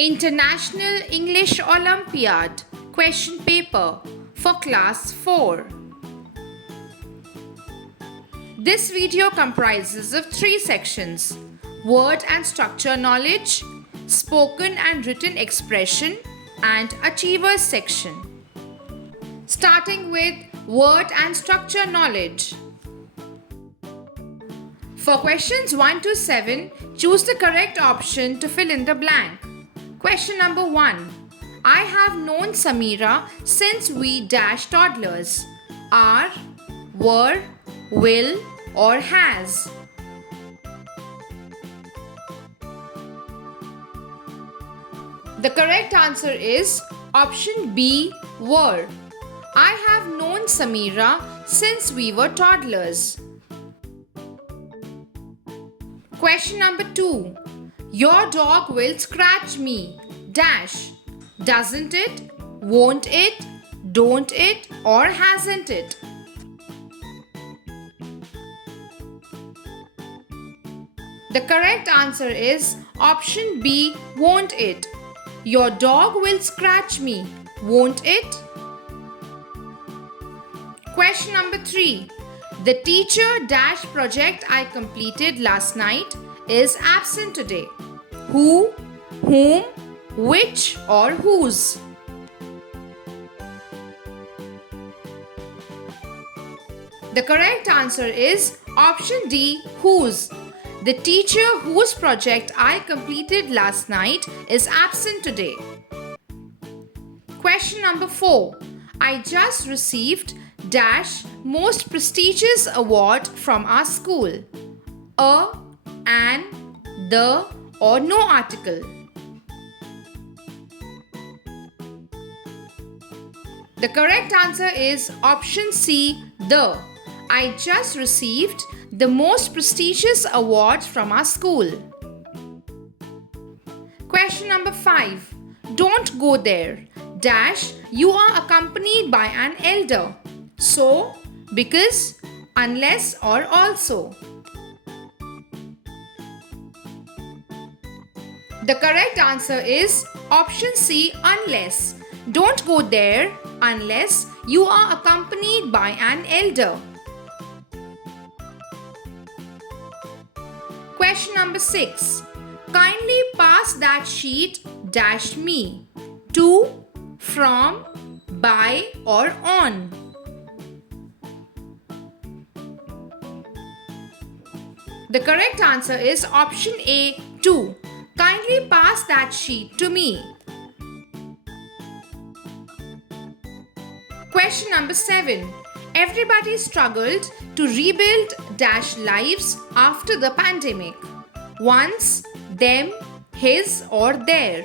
International English Olympiad question paper for class 4. This video comprises of 3 sections: word and structure knowledge, spoken and written expression, and achievers section. Starting with word and structure knowledge. For questions 1 to 7, choose the correct option to fill in the blank. Question number 1. I have known Samira since we dash toddlers. Are, were, will, or has. The correct answer is option B, were. I have known Samira since we were toddlers. Question number 2. Your dog will scratch me. Dash. Doesn't it? Won't it? Don't it? Or hasn't it? The correct answer is option B, won't it? Your dog will scratch me. Won't it? Question number 3. The teacher dash project I completed last night is absent today. Who, whom, which, or whose? The correct answer is option D, whose. The teacher whose project I completed last night is absent today. Question number 4. I just received dash most prestigious award from our school. A, an, the, or no article. The correct answer is option C, the. I just received the most prestigious award from our school. Question number 5. Don't go there. Dash, you are accompanied by an elder. So, because, unless, or also. The correct answer is option C, unless. Don't go there unless you are accompanied by an elder. Question number 6. Kindly pass that sheet dash me. To, from, by, or on. The correct answer is option A, to. Kindly pass that sheet to me. Question number 7. Everybody struggled to rebuild dash lives after the pandemic. One's, them, his, or their.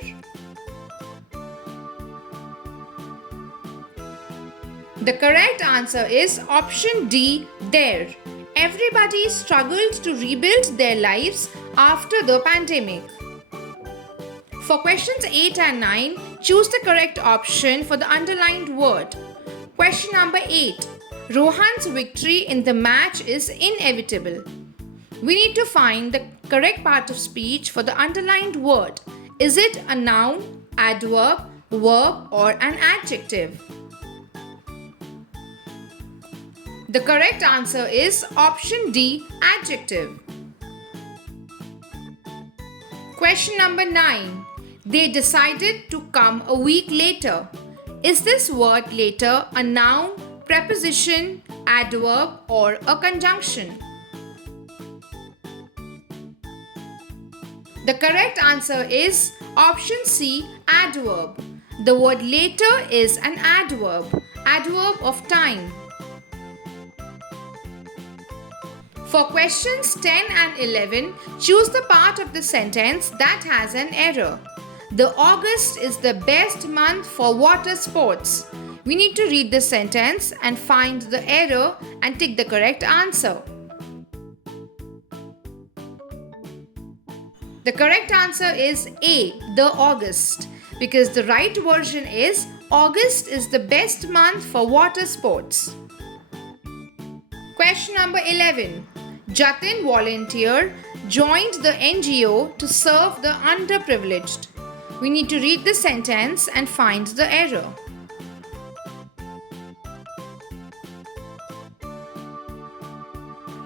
The correct answer is option D, their. Everybody struggled to rebuild their lives after the pandemic. For questions 8 and 9, choose the correct option for the underlined word. Question number 8. Rohan's victory in the match is inevitable. We need to find the correct part of speech for the underlined word. Is it a noun, adverb, verb, or an adjective? The correct answer is option D, adjective. Question number 9. They decided to come a week later. Is this word later a noun, preposition, adverb, or a conjunction? The correct answer is option C, adverb. The word later is an adverb, adverb of time. For questions 10 and 11, choose the part of the sentence that has an error. The August is the best month for water sports. We need to read the sentence and find the error and tick the correct answer. The correct answer is A, the August, because the right version is August is the best month for water sports. Question number 11. Jatin volunteer joined the NGO to serve the underprivileged. We need to read the sentence and find the error.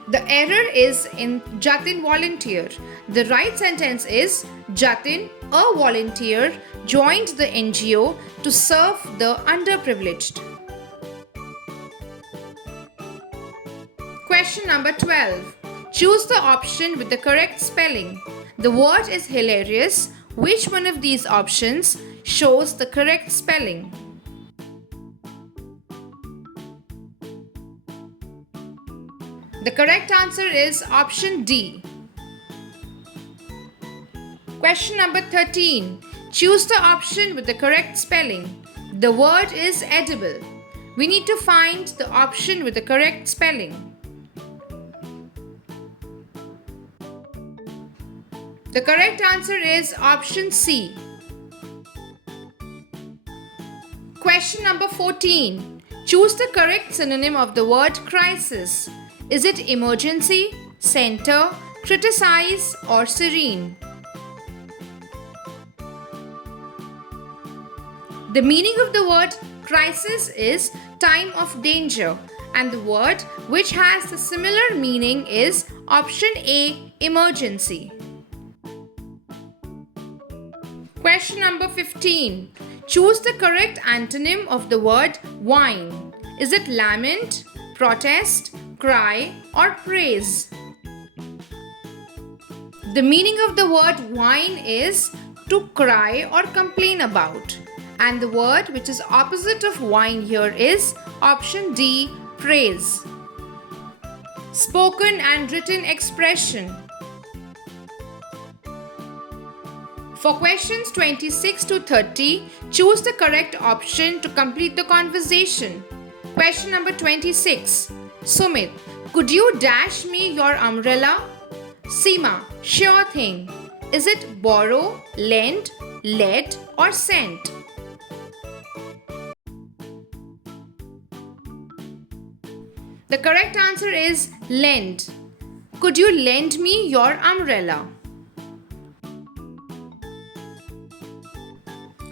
The error is in Jatin volunteer. The right sentence is Jatin, a volunteer, joined the NGO to serve the underprivileged. Question number 12. Choose the option with the correct spelling. The word is hilarious. Which one of these options shows the correct spelling? The correct answer is option D. Question number 13. Choose the option with the correct spelling. The word is edible. We need to find the option with the correct spelling. The correct answer is option C. Question number 14. Choose the correct synonym of the word crisis. Is it emergency, center, criticize, or serene? The meaning of the word crisis is time of danger, and the word which has the similar meaning is option A, emergency. Question number 15. Choose the correct antonym of the word whine. Is it lament, protest, cry, or praise? The meaning of the word whine is to cry or complain about. And the word which is opposite of whine here is option D, praise. Spoken and written expression. For questions 26 to 30, choose the correct option to complete the conversation. Question number 26. Sumit, could you dash me your umbrella? Seema, sure thing. Is it borrow, lend, let, or sent? The correct answer is lend. Could you lend me your umbrella?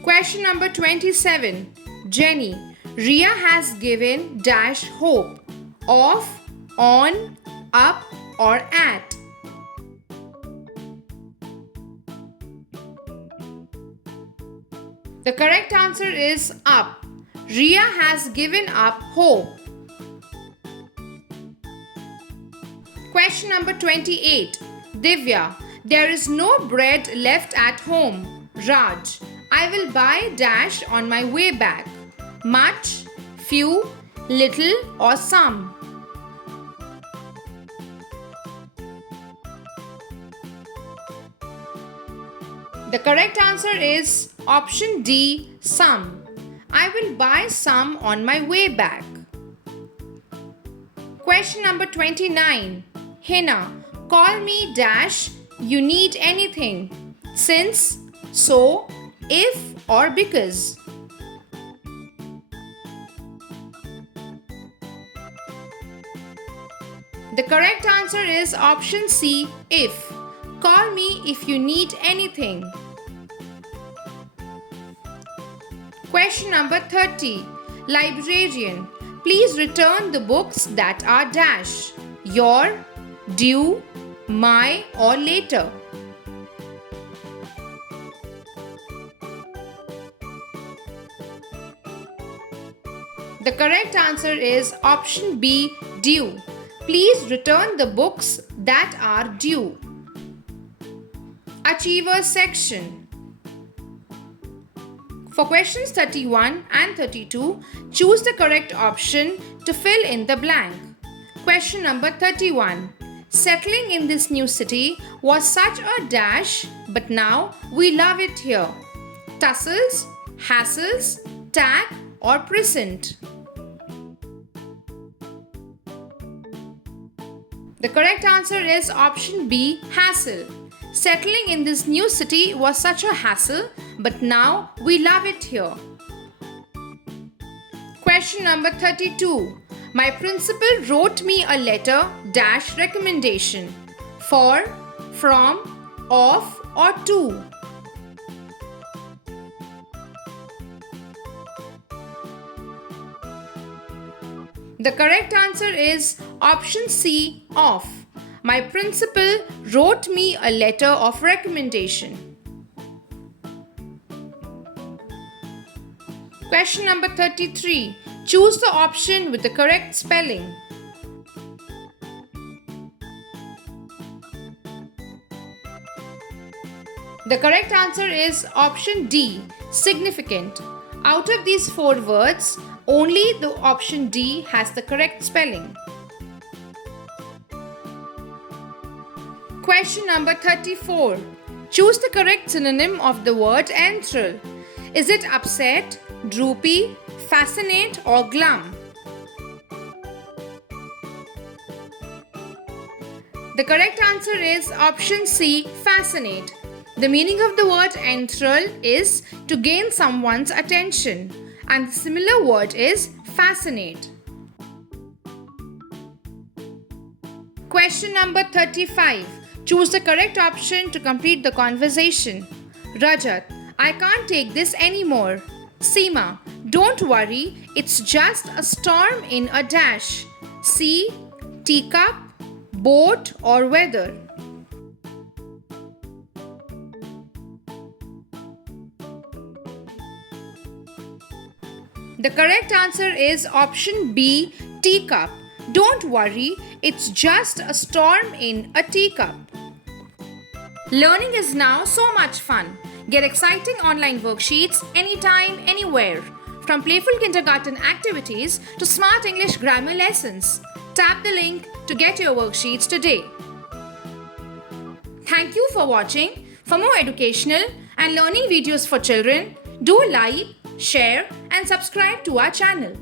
Question number 27. Jenny, Ria has given dash hope. Off, on, up, or at? The correct answer is up. Ria has given up hope. Question number 28. Divya, there is no bread left at home. Raj, I will buy dash on my way back. Much, few, little, or some? The correct answer is option D, some. I will buy some on my way back. Question number 29. Hina, call me dash, you need anything. Since, so, if, or because? The correct answer is option C, if. Call me if you need anything. Question number 30. Librarian, please return the books that are dash. Your, due, my, or later. The correct answer is option B, due. Please return the books that are due. Achievers section. For questions 31 and 32, choose the correct option to fill in the blank. Question number 31. Settling in this new city was such a dash, but now we love it here. Tussles, hassles, tag, or present? The correct answer is option B, hassle. Settling in this new city was such a hassle, but now we love it here. Question number 32. My principal wrote me a letter dash recommendation. For, from, of, or to? The correct answer is option C, of. My principal wrote me a letter of recommendation. Question number 33. Choose the option with the correct spelling. The correct answer is option D, significant. Out of these 4 words, only the option D has the correct spelling. Question number 34. Choose the correct synonym of the word enthrall. Is it upset, droopy, fascinate or glum? The correct answer is option C, fascinate. The meaning of the word enthrall is to gain someone's attention, and the similar word is fascinate. Question number 35. Choose the correct option to complete the conversation. Rajat, I can't take this anymore. Seema, don't worry, it's just a storm in a dash. C, teacup, boat or weather. The correct answer is option B, teacup. Don't worry, it's just a storm in a teacup. Learning is now so much fun. Get exciting online worksheets anytime, anywhere. From playful kindergarten activities to smart English grammar lessons. Tap the link to get your worksheets today. Thank you for watching. For more educational and learning videos for children, do like, share and subscribe to our channel.